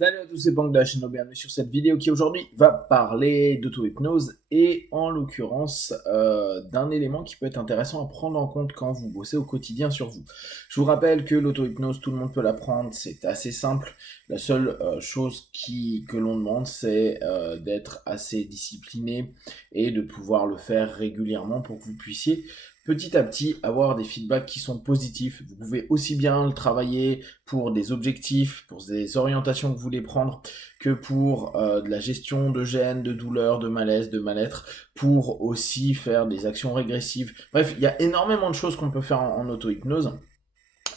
Salut à tous, c'est Bang de la chaîne, bienvenue sur cette vidéo qui aujourd'hui va parler d'auto-hypnose et en l'occurrence d'un élément qui peut être intéressant à prendre en compte quand vous bossez au quotidien sur vous. Je vous rappelle que l'auto-hypnose, tout le monde peut l'apprendre, c'est assez simple. La seule chose que l'on demande, c'est d'être assez discipliné et de pouvoir le faire régulièrement pour que vous puissiez petit à petit avoir des feedbacks qui sont positifs. Vous pouvez aussi bien le travailler pour des objectifs, pour des orientations que vous voulez prendre, que pour de la gestion de gêne, de douleur, de malaise, de mal-être, pour aussi faire des actions régressives. Bref, il y a énormément de choses qu'on peut faire en auto-hypnose.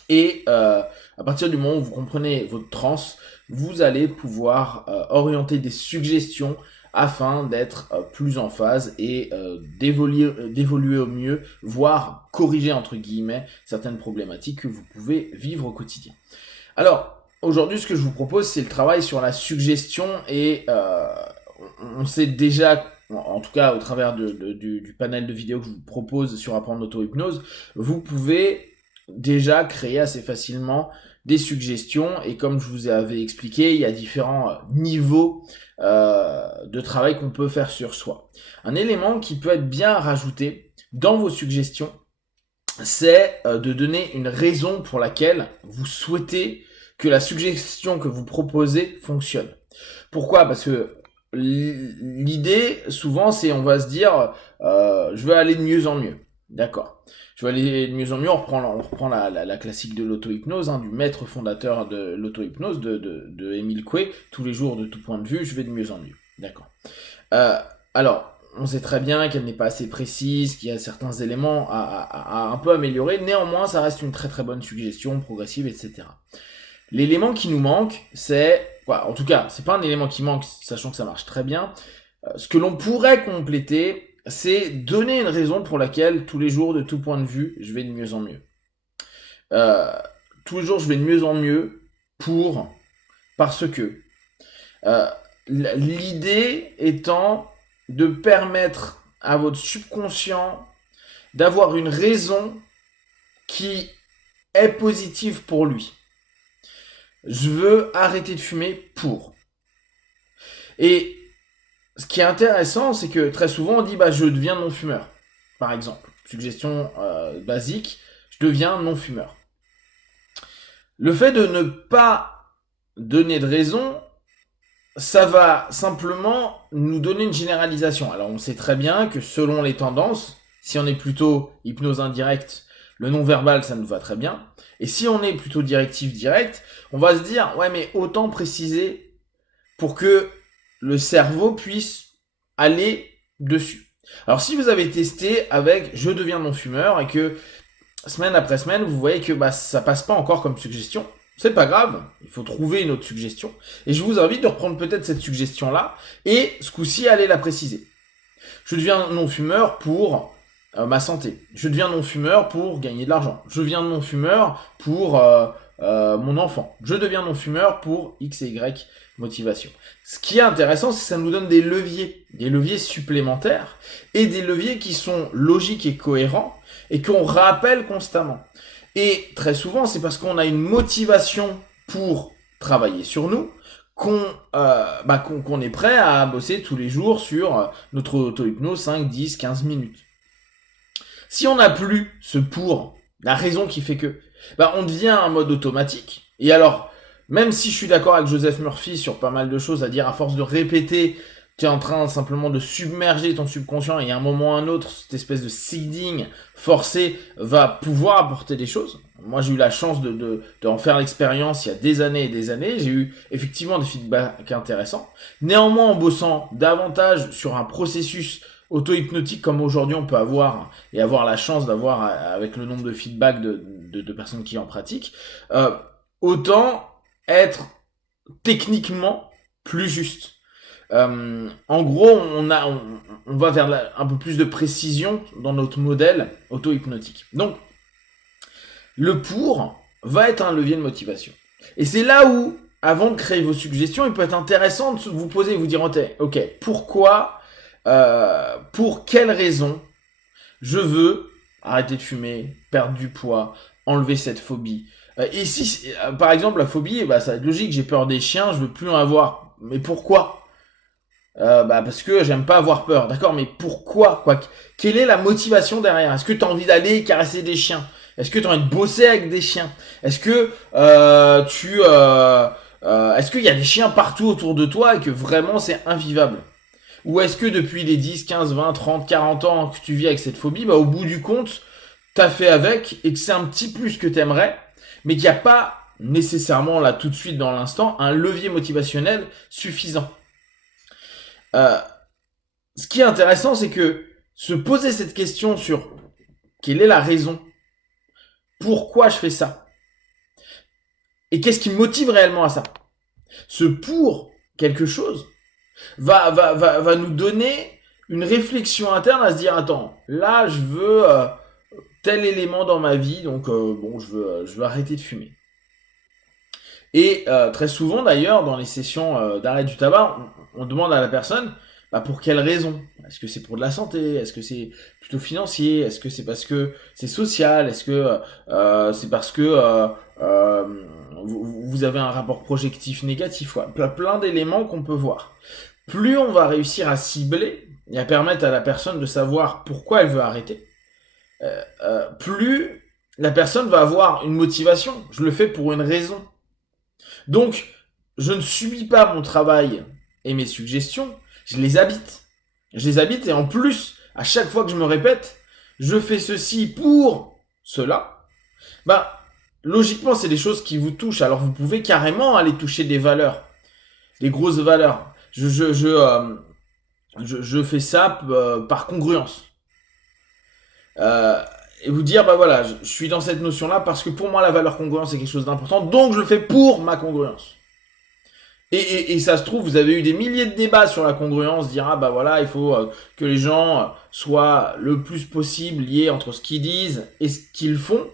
Et à partir du moment où vous comprenez votre transe, vous allez pouvoir orienter des suggestions afin d'être plus en phase et d'évoluer au mieux, voire corriger entre guillemets certaines problématiques que vous pouvez vivre au quotidien. Alors, aujourd'hui, ce que je vous propose, c'est le travail sur la suggestion et on sait déjà, en tout cas au travers du panel de vidéos que je vous propose sur apprendre l'auto-hypnose, vous pouvez déjà créer assez facilement des suggestions et comme je vous avais expliqué, il y a différents niveaux de travail qu'on peut faire sur soi. Un élément qui peut être bien rajouté dans vos suggestions, c'est de donner une raison pour laquelle vous souhaitez que la suggestion que vous proposez fonctionne. Pourquoi ? Parce que l'idée, souvent, c'est on va se dire je veux aller de mieux en mieux. D'accord. Je veux aller de mieux en mieux. On reprend la classique de l'auto-hypnose, du maître fondateur de l'auto-hypnose, de Émile Coué. Tous les jours, de tout point de vue, je vais de mieux en mieux. D'accord. Alors, on sait très bien qu'elle n'est pas assez précise, qu'il y a certains éléments à un peu améliorer. Néanmoins, ça reste une très très bonne suggestion, progressive, etc. L'élément qui nous manque, c'est... en tout cas, c'est pas un élément qui manque, sachant que ça marche très bien. Ce que l'on pourrait compléter, c'est donner une raison pour laquelle, tous les jours, de tout point de vue, je vais de mieux en mieux. Tous les jours, je vais de mieux en mieux parce que... l'idée étant de permettre à votre subconscient d'avoir une raison qui est positive pour lui. Je veux arrêter de fumer pour. Et ce qui est intéressant, c'est que très souvent on dit je deviens non-fumeur. Par exemple, suggestion basique, je deviens non-fumeur. Le fait de ne pas donner de raison, ça va simplement nous donner une généralisation. Alors on sait très bien que selon les tendances, si on est plutôt hypnose indirecte, le non-verbal ça nous va très bien. Et si on est plutôt directif direct, on va se dire ouais mais autant préciser pour que le cerveau puisse aller dessus. Alors si vous avez testé avec je deviens non-fumeur et que semaine après semaine vous voyez que ça passe pas encore comme suggestion, c'est pas grave, il faut trouver une autre suggestion. Et je vous invite de reprendre peut-être cette suggestion-là et ce coup-ci, aller la préciser. Je deviens non-fumeur pour ma santé. Je deviens non-fumeur pour gagner de l'argent. Je deviens non-fumeur pour mon enfant. Je deviens non-fumeur pour X et Y motivation. Ce qui est intéressant, c'est que ça nous donne des leviers supplémentaires et des leviers qui sont logiques et cohérents et qu'on rappelle constamment. Et très souvent, c'est parce qu'on a une motivation pour travailler sur nous qu'on est prêt à bosser tous les jours sur notre auto-hypnose 5, 10, 15 minutes. Si on n'a plus ce pour, la raison qui fait que, on devient un mode automatique. Et alors, même si je suis d'accord avec Joseph Murphy sur pas mal de choses, à dire à force de répéter, tu es en train simplement de submerger ton subconscient et à un moment ou à un autre, cette espèce de seeding forcé va pouvoir apporter des choses. Moi, j'ai eu la chance en faire l'expérience il y a des années et des années. J'ai eu effectivement des feedbacks intéressants. Néanmoins, en bossant davantage sur un processus auto-hypnotique comme aujourd'hui on peut avoir et avoir la chance d'avoir avec le nombre de feedbacks de personnes qui en pratiquent, autant être techniquement plus juste. En gros, on va vers un peu plus de précision dans notre modèle auto-hypnotique. Donc, le pour va être un levier de motivation. Et c'est là où, avant de créer vos suggestions, il peut être intéressant de vous poser et vous dire, ok, pourquoi, pour quelle raison je veux arrêter de fumer, perdre du poids, enlever cette phobie, Et si, par exemple, la phobie, bah, ça va être logique, j'ai peur des chiens, je veux plus en avoir. Mais pourquoi? Bah parce que j'aime pas avoir peur, d'accord, mais pourquoi quoi? Quelle est la motivation derrière? Est-ce que tu as envie d'aller caresser des chiens? Est-ce que tu as envie de bosser avec des chiens? Est-ce que est-ce qu'il y a des chiens partout autour de toi et que vraiment c'est invivable? Ou est-ce que depuis les 10, 15, 20, 30, 40 ans que tu vis avec cette phobie, bah au bout du compte, t'as fait avec et que c'est un petit plus que t'aimerais, mais qu'il n'y a pas nécessairement là tout de suite dans l'instant un levier motivationnel suffisant. Euh, Ce qui est intéressant, c'est que se poser cette question sur quelle est la raison, pourquoi je fais ça, et qu'est-ce qui me motive réellement à ça. Ce pour quelque chose va nous donner une réflexion interne à se dire, attends, là je veux tel élément dans ma vie, donc bon, je veux arrêter de fumer. Et très souvent d'ailleurs, dans les sessions d'arrêt du tabac, on demande à la personne, bah, pour quelle raison? Est-ce que c'est pour de la santé? Est-ce que c'est plutôt financier? Est-ce que c'est parce que c'est social? Est-ce que c'est parce que vous avez un rapport projectif négatif? Ouais. Plein d'éléments qu'on peut voir. Plus on va réussir à cibler et à permettre à la personne de savoir pourquoi elle veut arrêter, plus la personne va avoir une motivation. Je le fais pour une raison. Donc, je ne subis pas mon travail et mes suggestions, je les habite. Je les habite et en plus, à chaque fois que je me répète, je fais ceci pour cela, bah, logiquement, c'est des choses qui vous touchent. Alors, vous pouvez carrément aller toucher des valeurs, des grosses valeurs. Je fais ça par congruence. Et vous dire, bah voilà, je suis dans cette notion-là parce que pour moi, la valeur congruence, c'est quelque chose d'important, donc je le fais pour ma congruence. Et ça se trouve, vous avez eu des milliers de débats sur la congruence, dire ah bah voilà, il faut que les gens soient le plus possible liés entre ce qu'ils disent et ce qu'ils font,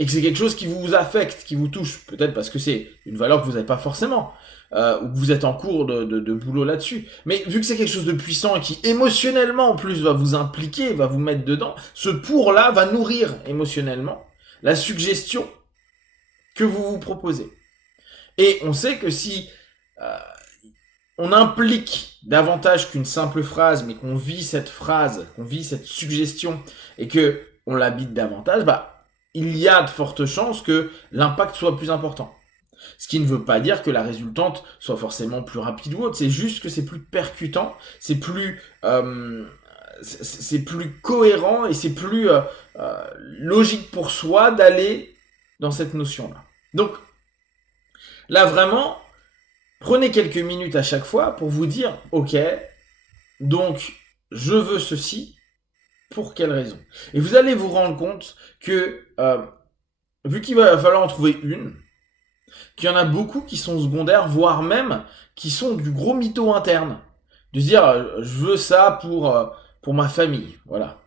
et que c'est quelque chose qui vous affecte, qui vous touche, peut-être parce que c'est une valeur que vous n'avez pas forcément, ou que vous êtes en cours de boulot là-dessus. Mais vu que c'est quelque chose de puissant et qui émotionnellement en plus va vous impliquer, va vous mettre dedans, ce pour-là va nourrir émotionnellement la suggestion que vous vous proposez. Et on sait que si on implique davantage qu'une simple phrase, mais qu'on vit cette phrase, qu'on vit cette suggestion, et que on l'habite davantage, bah, il y a de fortes chances que l'impact soit plus important. Ce qui ne veut pas dire que la résultante soit forcément plus rapide ou autre, c'est juste que c'est plus percutant, c'est plus cohérent et c'est plus logique pour soi d'aller dans cette notion-là. Donc, là vraiment, prenez quelques minutes à chaque fois pour vous dire, ok, donc je veux ceci, pour quelle raison? Et vous allez vous rendre compte que, vu qu'il va falloir en trouver une, qu'il y en a beaucoup qui sont secondaires, voire même qui sont du gros mytho interne. De se dire, je veux ça pour ma famille, voilà.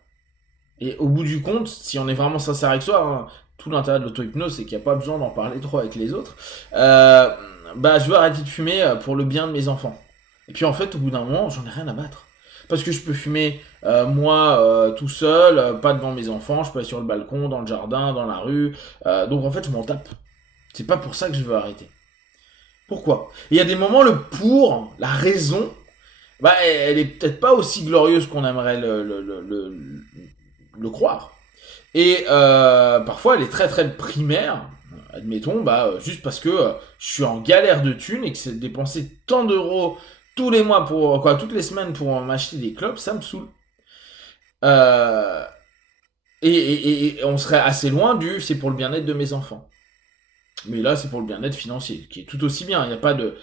Et au bout du compte, si on est vraiment sincère avec soi, hein, tout l'intérêt de l'auto-hypnose, c'est qu'il n'y a pas besoin d'en parler trop avec les autres. Bah, je veux arrêter de fumer pour le bien de mes enfants. Et puis en fait, au bout d'un moment, j'en ai rien à battre. Parce que je peux fumer moi tout seul, pas devant mes enfants, je peux aller sur le balcon, dans le jardin, dans la rue. Donc en fait, je m'en tape. C'est pas pour ça que je veux arrêter. Pourquoi? Il y a des moments, le pour, la raison, bah, elle est peut-être pas aussi glorieuse qu'on aimerait le croire. Et parfois, elle est très très primaire. Admettons, bah, juste parce que je suis en galère de thunes et que c'est dépenser tant d'euros tous les mois toutes les semaines pour m'acheter des clopes, ça me saoule. Et on serait assez loin du c'est pour le bien-être de mes enfants. Mais là, c'est pour le bien-être financier, qui est tout aussi bien. Il n'y a pas de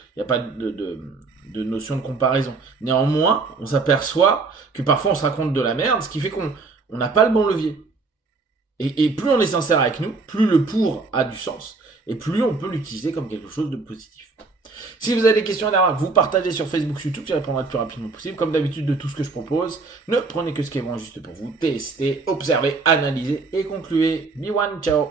notion de comparaison. Néanmoins, on s'aperçoit que parfois on se raconte de la merde, ce qui fait qu'on n'a pas le bon levier. Et plus on est sincère avec nous, plus le pour a du sens, et plus on peut l'utiliser comme quelque chose de positif. Si vous avez des questions à derrière, vous partagez sur Facebook, YouTube, j'y répondrai le plus rapidement possible. Comme d'habitude, de tout ce que je propose, ne prenez que ce qui est bon juste pour vous. Testez, observez, analysez et concluez. Be one, ciao.